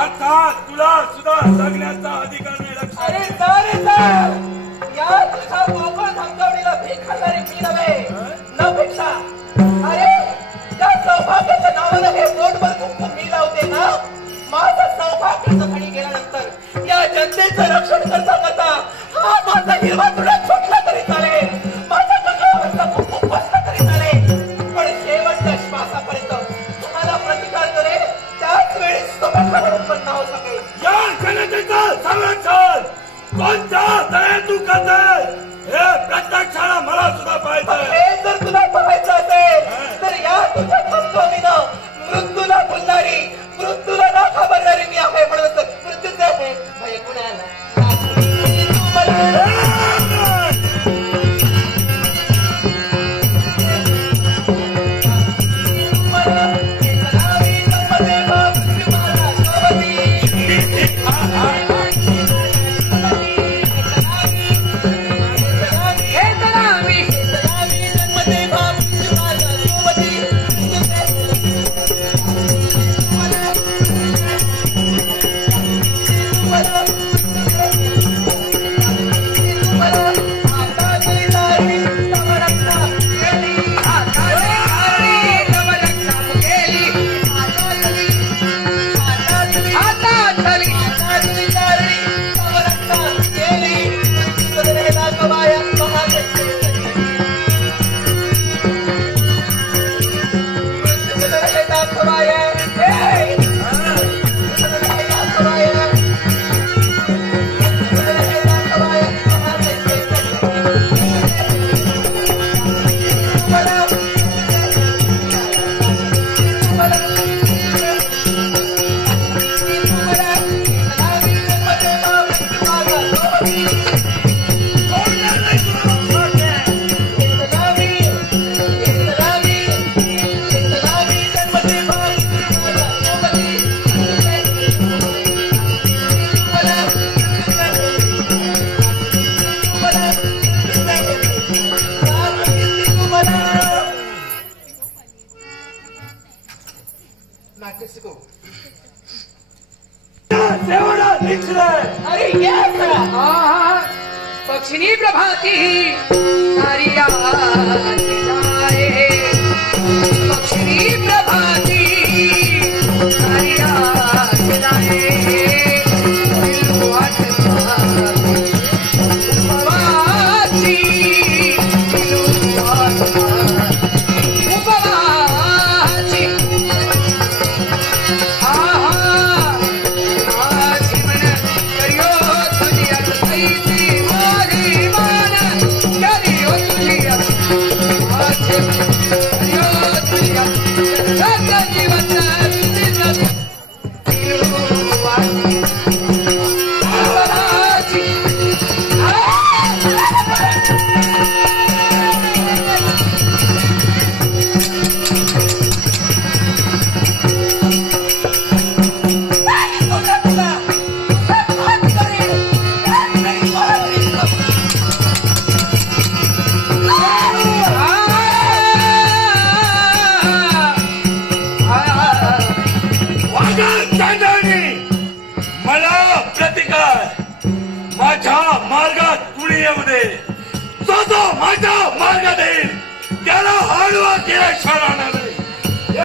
अर्थात तुला सुद्धा जगण्याचा अधिकार नाही. लक्षात अरे सर या तुझ्या मोकळ धमकावणीला भीक खाणारी मी नव्हे न भिक्षा. अरे त्या सौभाग्याच्या नावानं हे बोटवर कुंकू मी लावते ना. माझं सौभाग्याचं खणी गेल्यानंतर या जनतेचं रक्षण करता करता हा माझा हिरवा तुला छोटला तरी चालेल, माझ्या ककावरचा कुंकू बसला तरी चालेल, पण शेवटच्या श्वासापर्यंत तुम्हाला प्रतिकार करेल. त्याच वेळेस तो माझ्यावर उत्पन्न होऊ शकेल. या जनतेचं संरक्षण कोणत्या तू करताय हे प्रत्यक्षाला मला सुद्धा पाहिजे. हे जर तुला पाहायचं असेल तर या तुझ्या धमकावणीनं मृत्यूला बोलणारी, मृत्यूला ना खबरणारी मी आहे म्हणून मृत्यूचे आहे भय कुणाला. पक्षिणी प्रभाती सारिया पक्षिणी प्रभाती सारिया मार्गात कुणी येऊ दे, जो माझ्या मार्गात येईल त्याला हळवा केल्याशिवाय